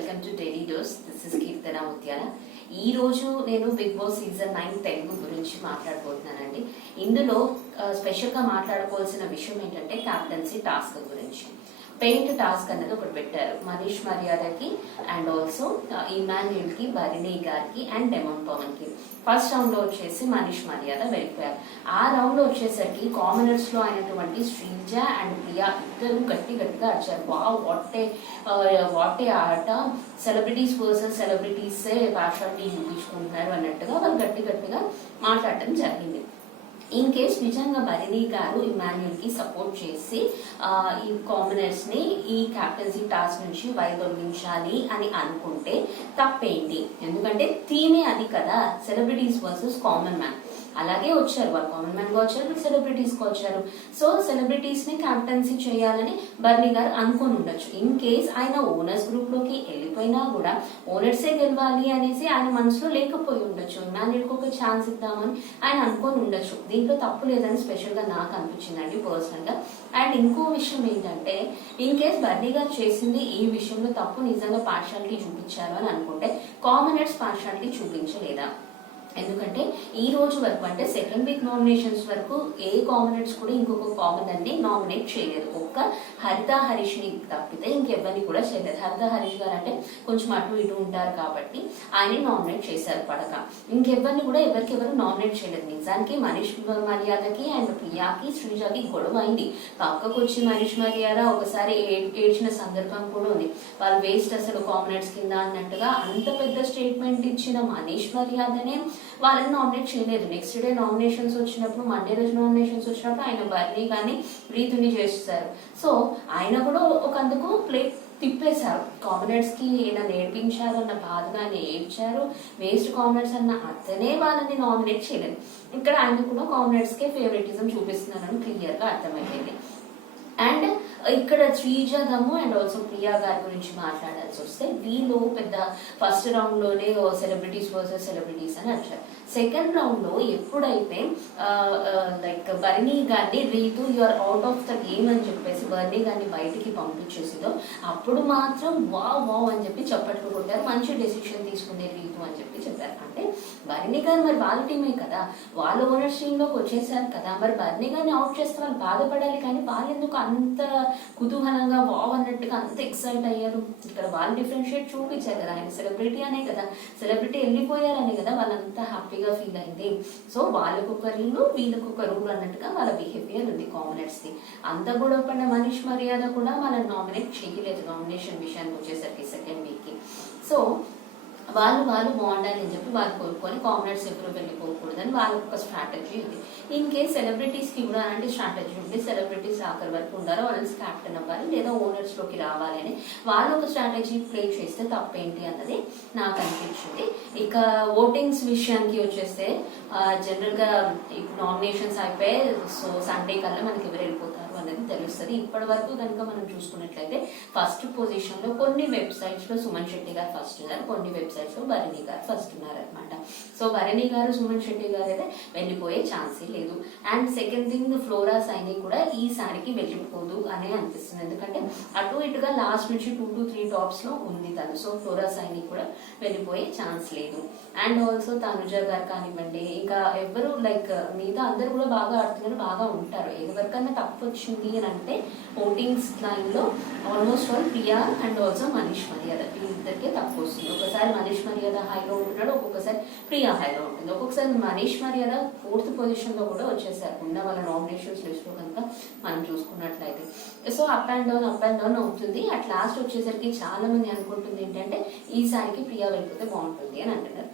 Welcome to daily dose this is Keerthana Muthyala ఈ రోజు నేను Big Boss season nine Telugu గురించి మాట్లాడబోతున్నానండి. ఇందులో స్పెషల్గా మాట్లాడుకోవాల్సిన విషయం ఏంటంటే క్యాప్టెన్సీ టాస్క్ గురించి. పెయింట్ టాస్క్ అనేది ఒకటి పెట్టారు. మనీష్ మర్యాదకి అండ్ ఆల్సో ఇమాన్యుల్కి భరిణి గారికి అండ్ డెమన్ పవన్కి ఫస్ట్ రౌండ్లో వచ్చేసి మనీష్ మర్యాద వెళ్ళిపోయారు. ఆ రౌండ్లో వచ్చేసరికి కామనర్స్లో అయినటువంటి శ్రీజ అండ్ ప్రియా ఇద్దరు గట్టి గట్టిగా అడిచారు వా వాటే వాటే ఆట. సెలబ్రిటీస్ పర్సన్ సెలబ్రిటీసే పార్షాలిటీ చూపించుకుంటున్నారు అన్నట్టుగా వాళ్ళు గట్టి గట్టిగా మాట్లాడటం జరిగింది. ఇన్ కేస్ నిజంగా భరణి గారు ఇమాన్యుల్కి సపోర్ట్ చేసి ఈ కామనర్స్ని ఈ క్యాప్టెన్సీ టాస్క్ నుంచి వైదొలించాలి అని అనుకుంటే తప్పేంటి? ఎందుకంటే థీమే అది కదా సెలబ్రిటీస్ వర్సెస్ కామన్ మ్యాన్ అలాగే వచ్చారు. వాళ్ళు కామన్ మ్యాన్గా వచ్చారు ఇప్పుడు సెలబ్రిటీస్గా వచ్చారు. సో సెలబ్రిటీస్ని క్యాప్టెన్సీ చేయాలని బర్నీ గారు అనుకొని ఉండొచ్చు. ఇన్ కేస్ ఆయన ఓనర్స్ గ్రూప్లోకి వెళ్ళిపోయినా కూడా ఓనర్సే గెలవాలి అనేసి ఆయన మనసులో లేకపోయి ఉండొచ్చు. ఇమాన్యుల్కి ఒక ఛాన్స్ ఇద్దామని ఆయన అనుకొని ఉండొచ్చు. దీంట్లో తప్పు లేదని స్పెషల్గా నాకు అనిపించిందండి పర్సనల్గా. అండ్ ఇంకో విషయం ఏంటంటే ఇన్ కేస్ బర్నీ గారు చేసింది ఈ విషయంలో తప్పు నిజంగా పార్షాలిటీ చూపించారు అని అనుకుంటే కామనర్స్ పార్షాలిటీ చూపించలేదా? ఎందుకంటే ఈ రోజు వరకు అంటే సెకండ్ వీక్ నామినేషన్స్ వరకు ఏ కామనర్స్ కూడా ఇంకొక కామనర్ని నామినేట్ చేయలేదు. ఒక్క హరిత హరీష్ని తప్పితే ఇంకెవరిని కూడా చేయలేదు. హరిత హరీష్ గారు అంటే కొంచెం అటు ఇటు ఉంటారు కాబట్టి ఆయన నామినేట్ చేశారు పడక. ఇంకెవరిని కూడా ఎవరికెవరు నామినేట్ చేయలేదు. నిజానికి మనీష్ మర్యాదకి అండ్ ప్రియాకి శ్రీజాకి గొడవ అయింది. పక్కకు వచ్చి మనీష్ మర్యాద ఒకసారి ఏడ్చిన సందర్భం కూడా ఉంది. వాళ్ళు వేస్ట్ అసలు కామనర్స్ కింద అన్నట్టుగా అంత పెద్ద స్టేట్మెంట్ ఇచ్చిన మనీష్ మర్యాదనే వాళ్ళని నామినేట్ చేయలేదు. నెక్స్ట్ డే నామినేషన్స్ వచ్చినప్పుడు మండే రోజు నామినేషన్స్ వచ్చినప్పుడు ఆయన బర్నీ కానీ రీతుని చేస్తారు సో ఆయన కూడా ఒక అందుకు ప్లేట్ తిప్పేశారు. కామనర్స్కి ఈయన నేర్పించారు అన్న కానీ ఏడ్చారు. వేస్ట్ కామ్రేడ్స్ అన్న అతనే వాళ్ళని నామినేట్ చేయలేదు. ఇక్కడ ఆయన కూడా కామనర్స్ కే ఫేవరెటిజం చూపిస్తున్నారని క్లియర్గా అర్థమైంది. అండ్ ఇక్కడ శ్రీజ అండ్ ఆల్సో ప్రియా గారి గురించి మాట్లాడాల్సి వస్తే వీళ్ళు పెద్ద ఫస్ట్ రౌండ్లోనే సెలబ్రిటీస్ వర్సెస్ సెలబ్రిటీస్ అని అంటారు. సెకండ్ రౌండ్లో ఎప్పుడైతే లైక్ బర్నీ గారిని Rithu you are out of the game అని చెప్పేసి బర్నీ గారిని బయటికి పంపించేసిందో అప్పుడు మాత్రం వావ్ వావ్ అని చెప్పి చప్పట్లు కొట్టారు. మంచి డెసిషన్ తీసుకునే రీతు అని చెప్పి చెప్పారు. అంటే బర్నీ గారు మరి వాళ్ళ టీమే కదా? వాళ్ళ ఓనర్లోకి వచ్చేసారు కదా? మరి బర్నీ గారిని అవుట్ చేస్తే వాళ్ళు బాధపడాలి కానీ వాళ్ళు ఎందుకు అంత కుతూహలంగా వావ్ అన్నట్టుగా అంత ఎక్సైట్ అయ్యారు. ఇక్కడ వాళ్ళు డిఫరెన్షియేట్ చూపించారు కదా ఆయన సెలబ్రిటీ అనే కదా సెలబ్రిటీ వెళ్ళిపోయారనే కదా వాళ్ళంతా హ్యాపీగా ఫీల్ అయింది. సో వాళ్ళకు ఒక రూలు వీళ్ళకు ఒక రూల్ అన్నట్టుగా వాళ్ళ బిహేవియర్ ఉంది కామనర్స్ ది. అంత గొడవ పడిన మనీష్ మర్యాద కూడా వాళ్ళని నామినేట్ చేయలేదు నామినేషన్ విషయానికి వచ్చేసరికి సెకండ్ వీక్కి. సో వాళ్ళు వాళ్ళు బాగుండాలి అని చెప్పి వాళ్ళు కోరుకొని కామనర్స్ ఎవరు వెళ్ళిపోకూడదని వాళ్ళ ఒక స్ట్రాటజీ ఉంది. ఇన్ కేస్ సెలబ్రిటీస్కి కూడా అలాంటి స్ట్రాటజీ ఉంది సెలబ్రిటీస్ ఆఖరి వరకు ఉండాలి వాళ్ళని క్యాప్టెన్ అవ్వాలి లేదా ఓనర్స్లోకి రావాలి అని వాళ్ళు ఒక స్ట్రాటజీ ప్లే చేస్తే తప్పేంటి అన్నది నాకు అనిపించింది. ఇక ఓటింగ్స్ విషయానికి వచ్చేస్తే జనరల్గా ఇప్పుడు నామినేషన్స్ అయిపోయి సో సండే కల్లా మనకి ఎవరు వెళ్ళిపోతారు? అనేది తెలుస్తుంది. ఇప్పటి వరకు కనుక మనం చూసుకున్నట్లయితే ఫస్ట్ పొజిషన్లో కొన్ని వెబ్సైట్స్లో సుమన్ శెట్టి గారు ఫస్ట్ ఉన్నారు కొన్ని వెబ్సైట్స్లో భరణి గారు ఫస్ట్ ఉన్నారు అనమాట సో భరణి గారు సుమన్ శెట్టి గారు అయితే వెళ్ళిపోయే ఛాన్సే లేదు. And second thing Flora Saini కూడా ఈసారికి వెళ్ళిపోదు అనే అనిపిస్తుంది. ఎందుకంటే అటు ఇటుగా లాస్ట్ నుంచి టూ టు త్రీ టాప్స్లో ఉంది తను. సో ఫ్లోరా సైని కూడా వెళ్ళిపోయే ఛాన్స్ లేదు. అండ్ ఆల్సో తనుజ గారు కానివ్వండి ఇంకా ఎవరు లైక్ మిగతా అందరు కూడా బాగా ఆడుతున్నారు బాగా ఉంటారు. ఎవరికన్నా తప్పు వచ్చింది అని అంటే ఓటింగ్స్ లైన్లో almost all PR and also Manish Maryada వీళ్ళిద్దరికే తక్కువ వస్తుంది. ఒకసారి మనీష్ మర్యాద హైలో ఉంటున్నాడు ఒక్కొక్కసారి ప్రియా హైలో ఉంటుంది. ఒక్కొక్కసారి మనీష్ మర్యాద ఫోర్త్ పొజిషన్లో కూడా వచ్చేసారు. ఉన్న వాళ్ళ నామినేషన్స్ లిస్ట్లో కనుక మనం చూసుకున్నట్లయితే. So up and down up and down అవుతుంది. అట్ లాస్ట్ వచ్చేసరికి చాలామంది అనుకుంటుంది ఏంటంటే ఈసారికి ప్రియా వెళ్ళిపోతే బాగుంటుంది అని అంటున్నారు.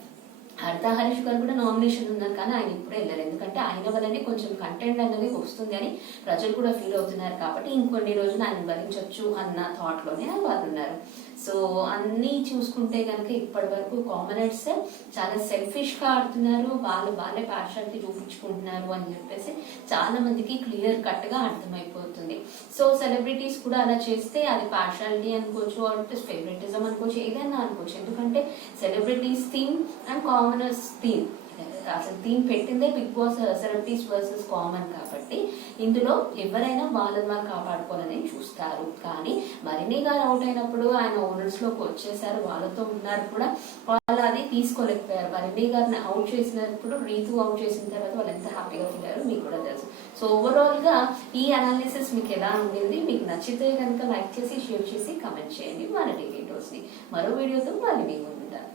హరిత హరీష్ గారు కూడా నామినేషన్ ఉన్నారు కానీ ఆయన ఇప్పుడే వెళ్ళారు. ఎందుకంటే ఆయన వల్లనే కొంచెం కంటెంట్ అనేది వస్తుంది అని ప్రజలు కూడా ఫీల్ అవుతున్నారు కాబట్టి ఇంకొన్ని రోజులు ఆయన భరించవచ్చు అన్న థాట్లోనే వాళ్ళు ఉన్నారు. సో అన్నీ చూసుకుంటే కనుక ఇప్పటి వరకు కామనర్స్ చాలా సెల్ఫిష్గా ఆడుతున్నారు. వాళ్ళు వాళ్ళే పార్షాలిటీ చూపించుకుంటున్నారు అని చెప్పేసి చాలా మందికి క్లియర్ కట్గా అర్థమైపోతుంది. సో సెలబ్రిటీస్ కూడా అలా చేస్తే అది పార్షాలిటీ అనుకోవచ్చు అంటే ఫేవరెటిజం అనుకోవచ్చు ఏదైనా అనుకోవచ్చు. ఎందుకంటే celebrities theme and commoners theme అసలు థీమ్ పెట్టిందే Bigg Boss uh, celebrities versus common కాబట్టి ఇందులో ఎవరైనా వాళ్ళని వాళ్ళు కాపాడుకోవాలని చూస్తారు. కానీ మరిన్ని గారు అవుట్ అయినప్పుడు ఆయన ఓనర్స్లోకి వచ్చేసారు. వాళ్ళతో ఉన్నారు కూడా. వాళ్ళు అది తీసుకోలేకపోయారు. మరిన్ని గారిని అవుట్ చేసినప్పుడు రీతు అవుట్ చేసిన తర్వాత వాళ్ళు ఎంత హ్యాపీగా ఫీల్ అయ్యారు మీకు కూడా తెలుసు. సో ఓవరాల్గా ఈ అనాలిసిస్ మీకు ఎలా ఉండింది? మీకు నచ్చితే కనుక లైక్ చేసి షేర్ చేసి కమెంట్ చేయండి. మన డీటెయిల్స్ని. మరో వీడియోతో మళ్ళీ మీకు ఉంటాను